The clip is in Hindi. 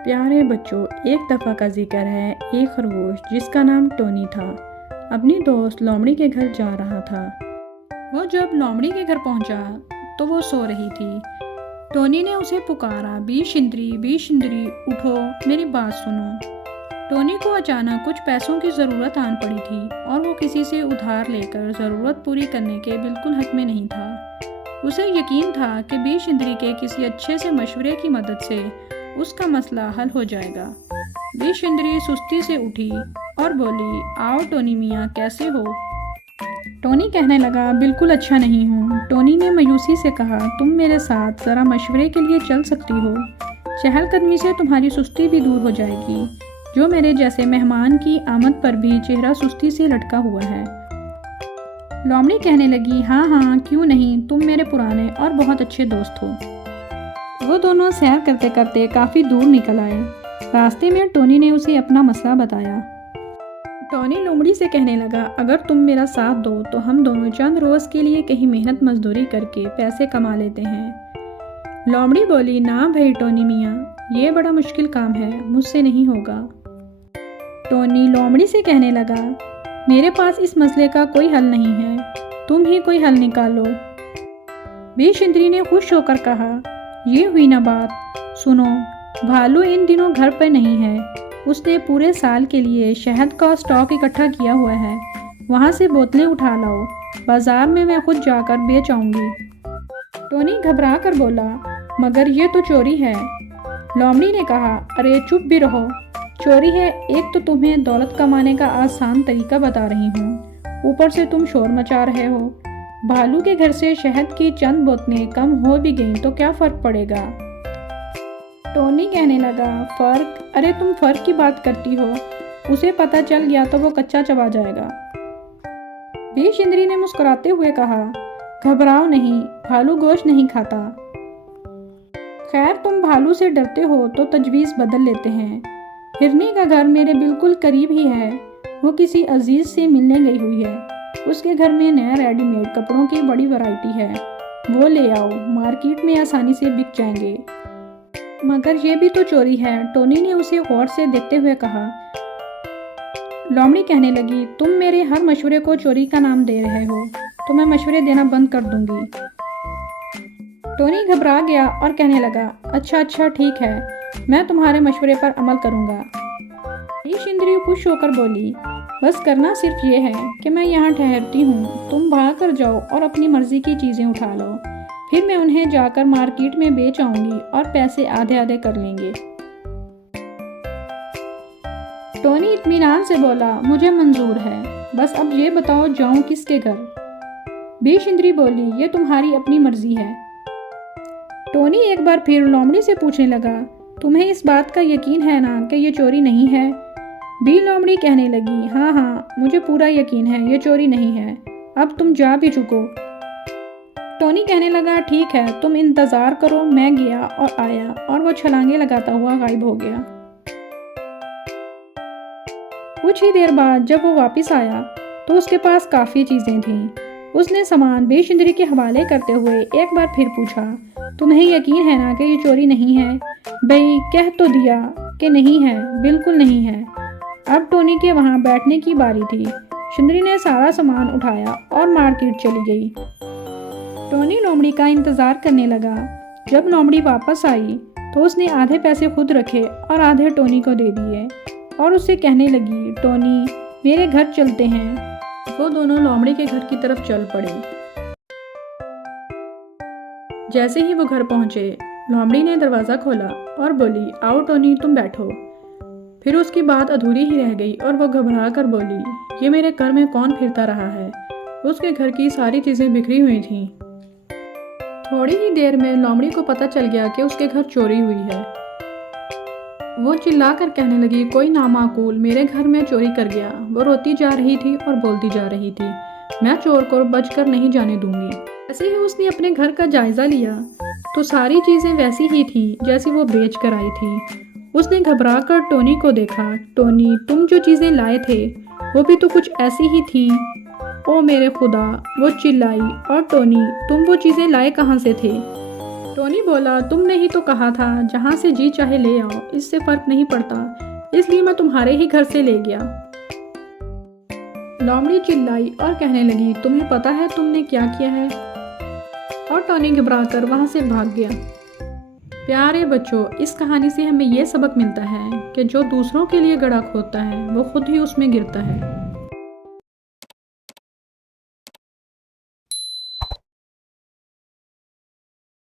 प्यारे बच्चों, एक दफ़ा का जिक्र है। एक खरगोश जिसका नाम टोनी था अपनी दोस्त लोमड़ी के घर जा रहा था। वो जब लोमड़ी के घर पहुंचा तो वो सो रही थी। टोनी ने उसे पुकारा, बी शिंदरी उठो, मेरी बात सुनो। टोनी को अचानक कुछ पैसों की ज़रूरत आन पड़ी थी और वो किसी से उधार लेकर ज़रूरत पूरी करने के बिल्कुल हक में नहीं था। उसे यकीन था कि बी शिंदरी के किसी अच्छे से मशवरे की मदद से उसका मसला हल हो जाएगा। बी शिंदरी सुस्ती से उठी और बोली, आओ टोनी मियाँ, कैसे हो? टोनी कहने लगा, बिल्कुल अच्छा नहीं हूँ। टोनी ने मायूसी से कहा, तुम मेरे साथ ज़रा मशवरे के लिए चल सकती हो? चहलकदमी से तुम्हारी सुस्ती भी दूर हो जाएगी, जो मेरे जैसे मेहमान की आमद पर भी चेहरा सुस्ती से लटका हुआ है। लोमड़ी कहने लगी, हाँ हाँ, क्यों नहीं, तुम मेरे पुराने और बहुत अच्छे दोस्त हो। वो दोनों सैर करते करते काफ़ी दूर निकल आए। रास्ते में टोनी ने उसे अपना मसला बताया। टोनी लोमड़ी से कहने लगा, अगर तुम मेरा साथ दो तो हम दोनों चंद रोज़ के लिए कहीं मेहनत मजदूरी करके पैसे कमा लेते हैं। लोमड़ी बोली, ना भाई टोनी मियाँ, ये बड़ा मुश्किल काम है, मुझसे नहीं होगा। टोनी लोमड़ी से कहने लगा, मेरे पास इस मसले का कोई हल नहीं है, तुम ही कोई हल निकालो। बी शिंदरी ने खुश होकर कहा, ये हुई ना बात। सुनो, भालू इन दिनों घर पर नहीं है। उसने पूरे साल के लिए शहद का स्टॉक इकट्ठा किया हुआ है। वहाँ से बोतलें उठा लाओ, बाजार में मैं खुद जाकर बेच आऊँगी। टोनी घबरा कर बोला, मगर ये तो चोरी है। लोमड़ी ने कहा, अरे चुप भी रहो, चोरी है एक तो तुम्हें दौलत कमाने का आसान तरीका बता रही हूँ, ऊपर से तुम शोर मचा रहे हो। भालू के घर से शहद की चंद बोतलें कम हो भी गईं तो क्या फ़र्क पड़ेगा? टोनी कहने लगा, फ़र्क? अरे तुम फ़र्क की बात करती हो, उसे पता चल गया तो वो कच्चा चबा जाएगा। बी शिंदरी ने मुस्कुराते हुए कहा, घबराओ नहीं, भालू गोश्त नहीं खाता। खैर, तुम भालू से डरते हो तो तजवीज़ बदल लेते हैं। हिरनी का घर मेरे बिल्कुल करीब ही है, वो किसी अजीज़ से मिलने गई हुई है। उसके घर में नया रेडीमेड कपड़ों की बड़ी वैरायटी है, वो ले आओ, मार्केट में आसानी से बिक जाएंगे। मगर ये भी तो चोरी है, टोनी ने उसे गौर से देखते हुए कहा। लोमड़ी कहने लगी, तुम मेरे हर मशवरे को चोरी का नाम दे रहे हो तो मैं मशवरे देना बंद कर दूंगी। टोनी घबरा गया और कहने लगा, अच्छा ठीक है, मैं तुम्हारे मशवरे पर अमल करूंगा। बी शिंदरी खुश होकर बोली, बस करना सिर्फ ये है कि मैं यहाँ ठहरती हूँ, तुम भाग कर जाओ और अपनी मर्जी की चीज़ें उठा लो, फिर मैं उन्हें जाकर मार्केट में बेच आऊँगी और पैसे आधे आधे कर लेंगे। टोनी इत्मीनान से बोला, मुझे मंजूर है, बस अब ये बताओ जाऊँ किसके घर? बी शिंदरी बोली, ये तुम्हारी अपनी मर्जी है। टोनी एक बार फिर लोमड़ी से पूछने लगा, तुम्हें इस बात का यकीन है ना कि ये चोरी नहीं है? बी लोमड़ी कहने लगी, हाँ, मुझे पूरा यकीन है, ये चोरी नहीं है, अब तुम जा भी चुको। टोनी कहने लगा, ठीक है, तुम इंतज़ार करो। मैं गया और आया और वो छलांगे लगाता हुआ गायब हो गया। कुछ ही देर बाद जब वो वापस आया तो उसके पास काफ़ी चीज़ें थीं। उसने सामान बी शिंदरी के हवाले करते हुए एक बार फिर पूछा, तुम्हें यकीन है ना कि ये चोरी नहीं है? भाई कह तो दिया कि नहीं है, बिल्कुल नहीं है। अब टोनी के वहाँ बैठने की बारी थी। शिंदरी ने सारा सामान उठाया और मार्केट चली गई। टोनी लोमड़ी का इंतज़ार करने लगा। जब लोमड़ी वापस आई तो उसने आधे पैसे खुद रखे और आधे टोनी को दे दिए और उससे कहने लगी, टोनी, मेरे घर चलते हैं। वो दोनों लोमड़ी के घर की तरफ चल पड़े। जैसे ही वो घर पहुंचे, लोमड़ी ने दरवाज़ा खोला और बोली, आओ टोनी, तुम बैठो। फिर उसकी बात अधूरी ही रह गई और वो घबरा कर बोली, ये मेरे घर में कौन फिरता रहा है? उसके घर की सारी चीज़ें बिखरी हुई थीं। थोड़ी ही देर में लोमड़ी को पता चल गया कि उसके घर चोरी हुई है। वो चिल्लाकर कहने लगी, कोई नामाकूल मेरे घर में चोरी कर गया। वो रोती जा रही थी और बोलती जा रही थी, मैं चोर को बचकर नहीं जाने दूंगी। जैसे ही उसने अपने घर का जायजा लिया तो सारी चीज़ें वैसी ही थीं जैसी वो बेच कर आई थी। उसने घबरा कर टोनी को देखा। टोनी, तुम जो चीज़ें लाए थे वो भी तो कुछ ऐसी ही थीं। ओ मेरे खुदा, वो चिल्लाई, और टोनी, तुम वो चीज़ें लाए कहाँ से थे? टोनी बोला, तुमने ही तो कहा था जहाँ से जी चाहे ले आओ, इससे फर्क नहीं पड़ता, इसलिए मैं तुम्हारे ही घर से ले गया। लोमड़ी चिल्लाई और कहने लगी, तुम्हें पता है तुमने क्या किया है? और टोनी घबराकर वहाँ से भाग गया। प्यारे बच्चों, इस कहानी से हमें ये सबक मिलता है कि जो दूसरों के लिए गड्ढा खोदता है वो खुद ही उसमें गिरता है।